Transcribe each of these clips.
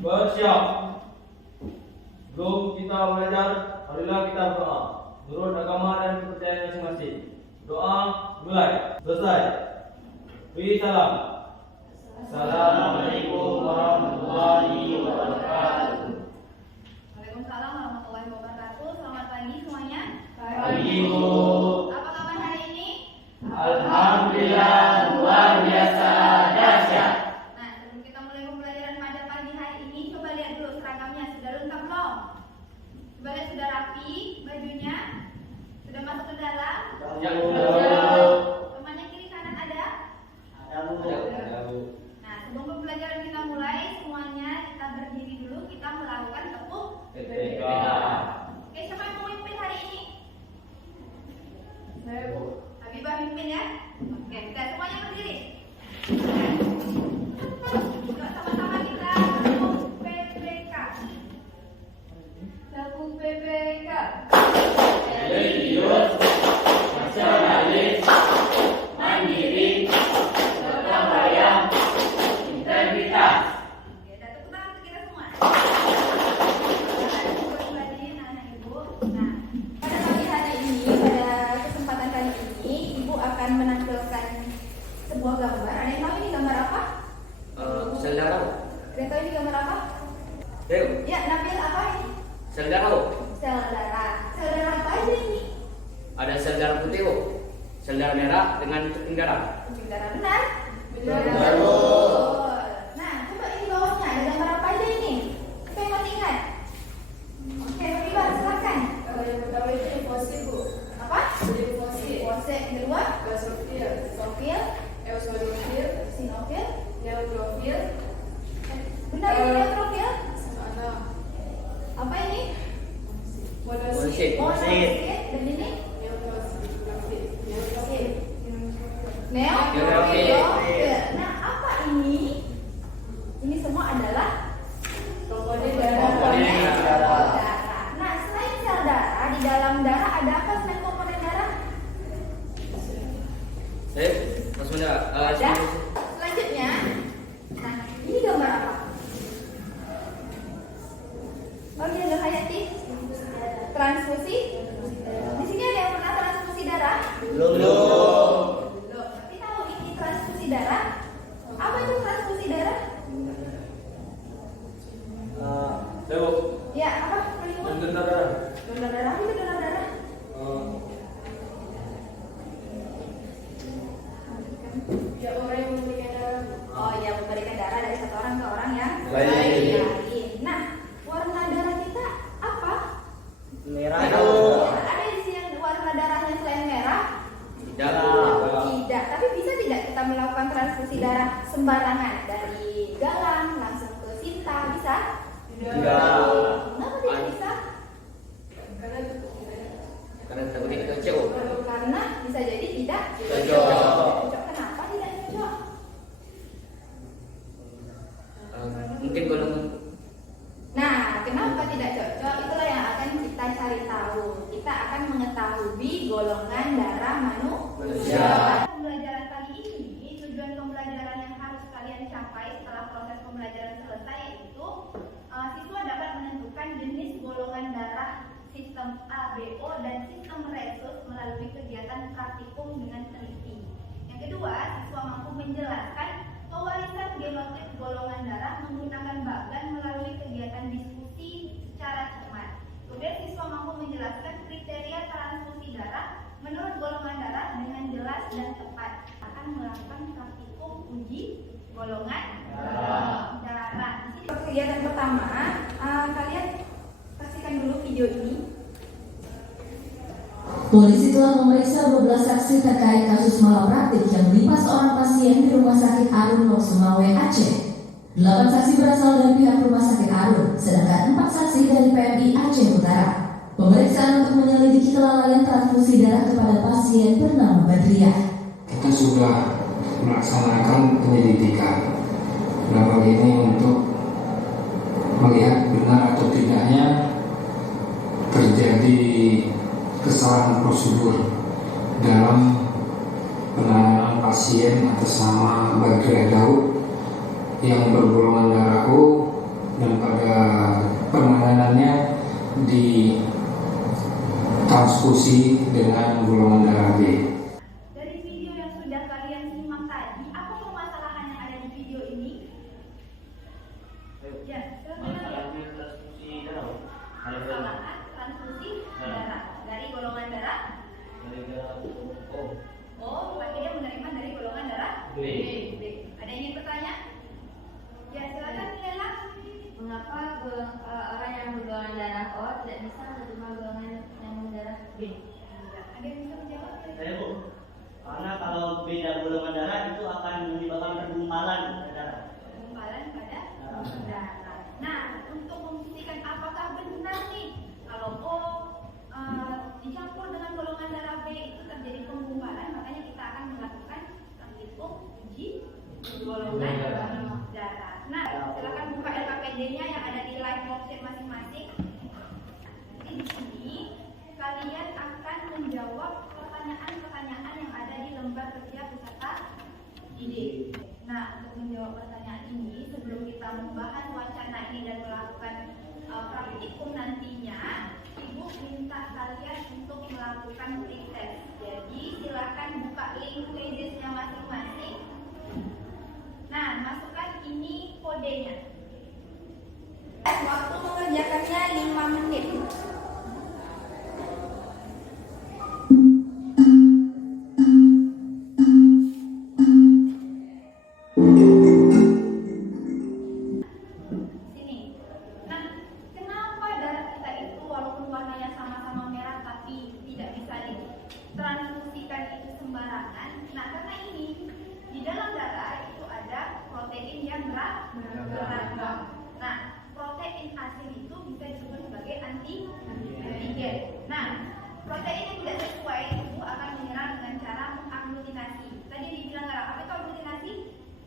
Bersiap. Sebelum kita belajar, marilah kita berdoa. Menurut agama dan kepercayaan masing-masing. Doa mulai. Selesai. Beri salam. Assalamualaikum warahmatullahi wabarakatuh. Waalaikumsalam warahmatullahi wabarakatuh. Selamat pagi semuanya. Pagi, Bu. Apa kabar hari ini? Alhamdulillah luar biasa dahsyat. Nah, sebelum kita mulai pembelajaran pada pagi hari ini, coba lihat dulu seragamnya sudah lengkap belum? Coba lihat sudah rapi bajunya, sudah masuk ke dalam. Yang Temannya kiri kanan ada? ada, Bu. Nah, sebelum pembelajaran kita mulai, semuanya kita berdiri dulu, kita melakukan tepuk. TPK. Oke, siapa yang mau mimpin hari ini? Saya, Bu. Habibah mimpin ya? Oke, kita semuanya berdiri. Coba sama-sama kita tepuk PPK. Tepuk PPK. Religius, nasionalis, mandiri, gotong royong, integritas. Oke, dan tepuk tangan untuk kita semua. Pribadi, anak ibu. Nah, pada pagi hari ini, pada kesempatan kali ini, ibu akan menampilkan sebuah gambar. Ada yang tahu ini gambar apa? Sel darah. Ada yang tahu ini gambar apa? Deo, Ya, Nabil apa ini? sel darah. Sel darah. Sel darah apa aja ini? Ada sel darah putih, Bu. Sel darah merah dengan cuping darah. Cuping darah benar? Benar. Betul. Nah, coba ini bawahnya ada gambar apa aja ini? Siapa yang masih ingat? Oke, Habibah silakan. Kalau yang pertama itu limfosit, Bu. Apa? Limfosit. Fose yang kedua? Basofil, Sofil, eosinofil, sinofil. neutrofil, Benar ini neutrofil? sama Apa ini? monosit, Monosit. Dan ini? neutrofil. Neutrofil. Neutrofil. Nah, apa ini? Ini semua adalah Komponen Komponen darah. darah. Nah, selain sel darah, di dalam darah ada apa selain komponen darah? Mas Munda, Ada. Selanjutnya, nah ini gambar apa? Oh iya, Nur Hayati. Transfusi. Di sini ada yang pernah transfusi darah? Belum. Belum. Tapi tahu ini transfusi darah? Apa itu transfusi darah? Deo, Ya, apa? Penyebut? donor darah. Donor darah. Itu donor darah. Ya, orang yang memberikan darah. Oh iya, memberikan darah dari satu orang ke orang yang Lain. Nah, warna darah kita apa? Merah. Ada di sini yang warna darahnya selain merah? Tidak. Tidak, tapi bisa tidak kita melakukan transfusi darah sembarangan dari galang langsung ke cinta, bisa? Tidak. Kenapa tidak bisa? Karena Karena takut cocok. Karena bisa jadi tidak Cocok. Kenapa tidak cocok? Mungkin golongan. Nah, kenapa tidak cocok? Itulah yang akan kita cari tahu. Kita akan mengetahui golongan darah manusia. Pembelajaran kali ini, tujuan pembelajaran yang harus kalian capai setelah proses pembelajaran selesai yaitu siswa dapat menentukan jenis golongan darah sistem A, B, O, dan sistem resus melalui kegiatan praktikum dengan teliti. Yang kedua, siswa mampu menjelaskan pewarisan genotip golongan darah menggunakan bagan melalui kegiatan diskusi secara cermat. Kemudian siswa mampu menjelaskan kriteria transfusi darah menurut golongan darah dengan jelas dan tepat. Akan melakukan praktikum uji golongan darah. Di sini kegiatan pertama, kalian saksikan dulu video ini. Polisi telah memeriksa 12 saksi terkait kasus malapraktik yang menimpa seorang pasien di Rumah Sakit Arun Lok-Sumawe, Aceh. 8 saksi berasal dari pihak Rumah Sakit Arun, sedangkan 4 saksi dari PMI Aceh Utara. Pemeriksaan untuk menyelidiki kelalaian transfusi darah kepada pasien bernama Badriah. Kita sudah melaksanakan penyelidikan. Dalam hal ini untuk melihat benar atau tidaknya terjadi kesalahan prosedur dalam penanganan pasien atas nama Badriah Daud yang bergolongan darah O dan penanganannya di transfusi dengan golongan darah B. Dari video yang sudah kalian simak tadi, apa permasalahan yang ada di video ini? Ya, Masalahnya transfusi darah. permasalahan transfusi darah dari golongan darah. Dari darah O. Oh, berarti dia menerima dari golongan darah B. B. Ada yang ingin bertanya? Ya, silakan Lela. Mengapa orang yang bergolongan darah O tidak bisa menerima golongan yang darah B? Ada yang bisa menjawab? Saya Bu, karena kalau beda golongan darah itu akan menyebabkan pergumpalan darah. Gumpalan pada darah. Nah, untuk membuktikan apakah benar nih kalau O dicampur dengan golongan darah B itu terjadi penggumpalan, makanya kita akan melakukan penghitung uji golongan darah. Nah, silakan buka LKPD-nya yang ada di live worksheet masing-masing. Jadi di sini kalian akan menjawab pertanyaan-pertanyaan yang ada di lembar kerja peserta didik. Nah, untuk menjawab pertanyaan ini, sebelum kita membahas wacana ini dan melakukan praktikum nantinya, Ibu minta kalian untuk melakukan pretest. Jadi silakan buka link playlistnya masing-masing. Nah, masukkan ini kodenya. Waktu mengerjakannya 5 menit. Sini. Nah, kenapa darah kita itu walaupun warnanya sama-sama merah tapi tidak bisa ditransfusikan itu sembarangan? Nah, karena ini di dalam darah itu ada protein yang beragam. Nah, protein hasil itu bisa disebut sebagai antigen. Nah, protein yang tidak sesuai itu akan menyerang dengan cara mengaglutinasi. Tadi dibilang apa itu aglutinasi?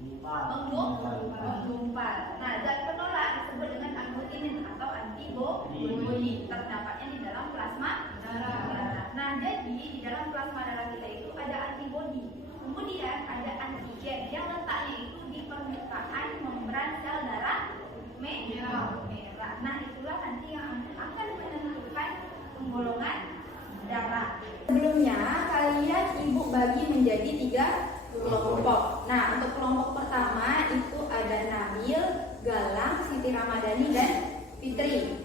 Menggumpal. Nah, zat penolak disebut dengan aglutinin atau antibodi. Terdapatnya di dalam plasma darah. Nah, jadi di dalam plasma darah kita itu ada antibodi. Kemudian ada antigen yang letaknya itu di permukaan membran sel darah merah. Nah, itulah nanti yang akan menentukan penggolongan darah. Sebelumnya kalian Ibu bagi menjadi 3 kelompok. Nah, untuk kelompok pertama itu ada Nabil, Galang, Siti Ramadhani, dan Fitri.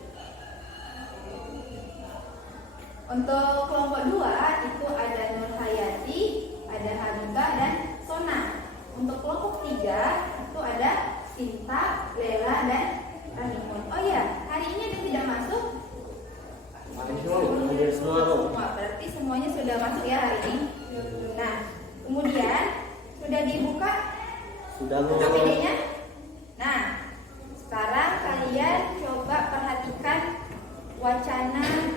Untuk kelompok 2 itu ada Nur Hayati, ada Habibah, dan Sona. Untuk kelompok 3 itu ada Sinta, Lela, dan Ranimun. Oh ya, hari ini ada tidak masuk? Semua, berarti semuanya sudah masuk ya hari ini. Nah, kemudian sudah dibuka LKPD-nya. Nah, sekarang kalian coba perhatikan wacana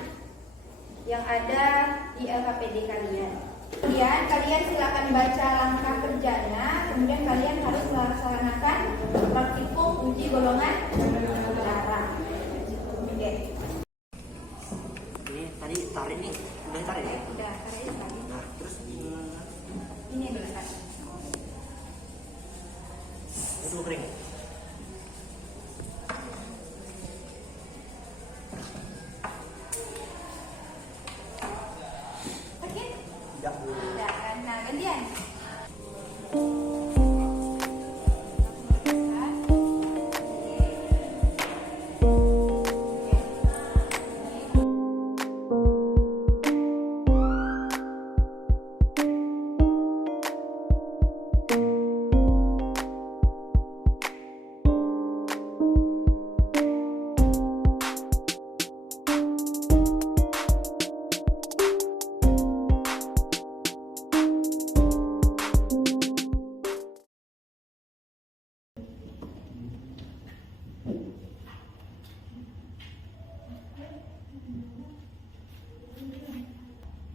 yang ada di LKPD kalian. Kemudian kalian silakan baca langkah kerjanya. Kemudian kalian harus melaksanakan praktikum uji golongan darah. Oke. Ini tadi tarik nih, udah tarik ya? Udah, tarik tadi. Nah, terus Ini adalah tadi. itu kering. Oke? Tidak. Udah kan? Nah, gantian.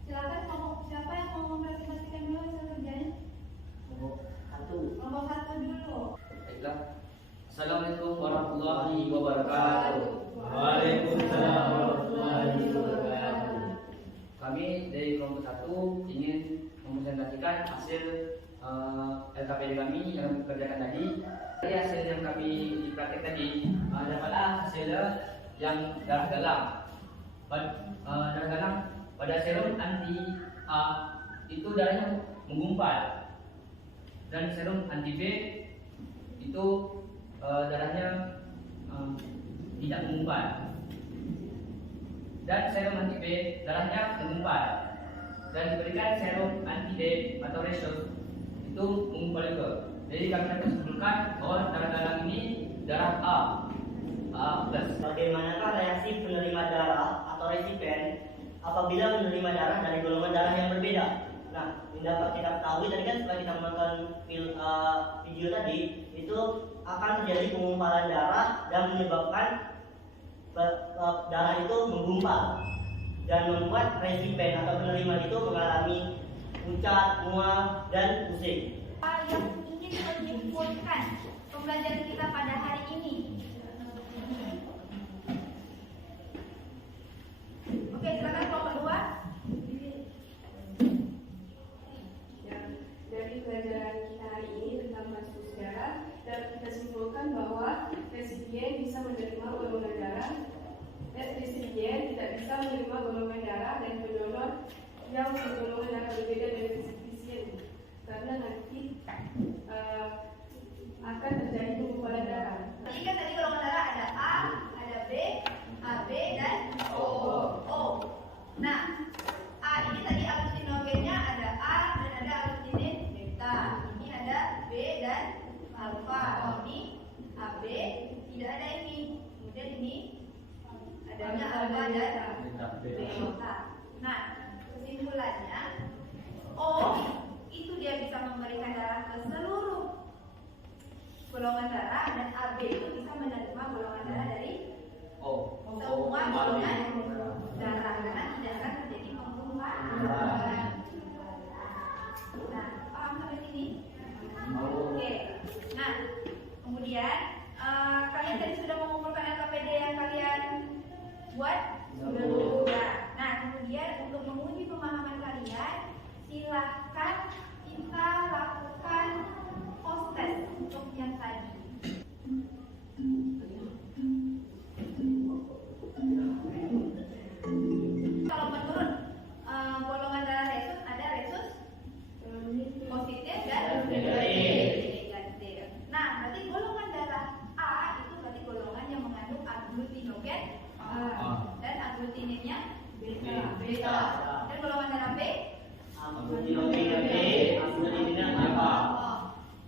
Silakan siapa yang mau mempresentasikan dulu hasil kerjanya? Kelompok 1 dulu. Baiklah. Assalamualaikum warahmatullahi wabarakatuh. Waalaikumsalam warahmatullahi wabarakatuh. Kami dari kelompok 1 ingin mempresentasikan hasil LKPD kami yang kami kerjakan tadi. Dari hasil yang kami praktek tadi, dapatlah hasilnya yang darah galang. Darah galang pada serum anti A itu darahnya menggumpal, dan serum anti B itu darahnya tidak menggumpal, dan serum anti B darahnya menggumpal, dan diberikan serum anti D atau resus itu menggumpal juga. Jadi kami dapat simpulkan bahwa darah galang ini darah A plus. Bagaimanakah reaksi penerima darah atau resipien apabila menerima darah dari golongan darah yang berbeda? Nah, yang dapat kita ketahui tadi kan setelah kita menonton video tadi, itu akan terjadi pengumpalan darah dan menyebabkan darah itu menggumpal dan membuat resipien atau penerima itu mengalami pucat, mual, dan pusing. Apa yang ingin menyimpulkan pembelajaran kita pada hari ini? Oke, silakan kelompok 2. Dari pelajaran kita hari ini tentang transfusi darah, dapat kita simpulkan bahwa resipien bisa menerima golongan darah, resipien tidak bisa menerima golongan darah, dan pendonor yang bergolongan darah berbeda dari resipien, karena nanti akan terjadi pengumpulan darah. Jadi kan tadi golongan darah ada A, ada B, AB, dan O. Nah, A ini tadi aglutinogennya ada A dan ada aglutinin beta. Ini ada B dan alfa. Ini AB, tidak ada ini. Kemudian ini adanya alfa dan beta. Nah, kesimpulannya O itu dia bisa memberikan darah ke seluruh golongan darah, dan AB itu bisa menerima golongan darah dari semua golongan darah, karena tidak akan terjadi penggumpalan. Nah, paham sampai sini? Oke. Nah, kemudian kalian tadi sudah mengumpulkan LKPD yang kalian buat? Sudah. Nah, kemudian untuk menguji pemahaman kalian, silahkan kita lakukan post test untuk yang tadi. Kalau menurut golongan darah resus, ada resus positif dan negatif. Nah, berarti golongan darah A itu berarti golongan yang mengandung aglutinogen dan aglutininnya beta. Dan golongan darah B, Aglutinogen B, aglutinin apa?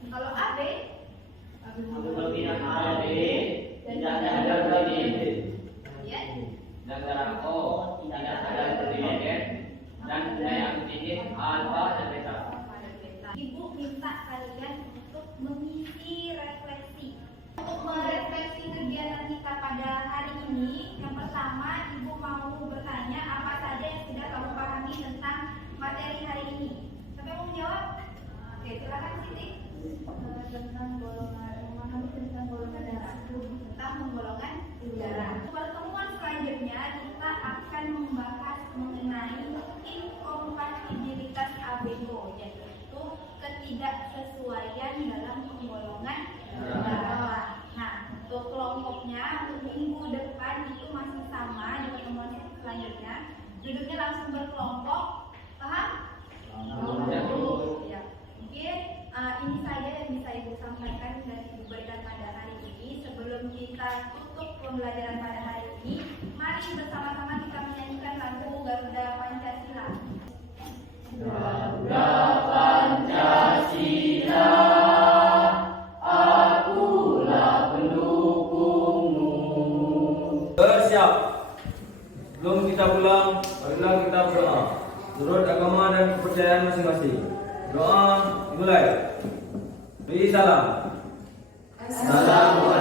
kalau AB, Aglutinin A dan B tidak ada aglutinin. kemudian Dan darah O tidak ada aglutinogen, dan dari aglutinin alfa dan beta. Ibu minta kalian untuk mengisi refleksi. Untuk merefleksi kegiatan kita pada hari ini, yang pertama Ibu mau bertanya apa saja yang sudah kamu pahami tentang materi hari ini. Sampai mau menjawab? Oke, silakan Siti. Tentang golongan, memahami tentang golongan darah, tentang penggolongan darah. Pertemuan selanjutnya kita akan membahas mengenai inkompatibilitas ABO, yaitu ketidaksesuaian dalam penggolongan darah. Nah, untuk kelompoknya untuk minggu depan itu masih sama di pertemuan selanjutnya. Duduknya langsung berkelompok, paham? Ya. Mungkin ini saja yang bisa Ibu sampaikan dan Ibu berikan pada hari ini. Sebelum kita tutup pembelajaran pada hari ini, mari bersama-sama kita menyanyikan lagu Garuda Pancasila. Garuda Pancasila, akulah pendukungmu. Bersiap. Sebelum kita pulang, marilah kita berdoa menurut agama dan kepercayaan masing-masing. Doa dimulai. Beri salam. Assalamualaikum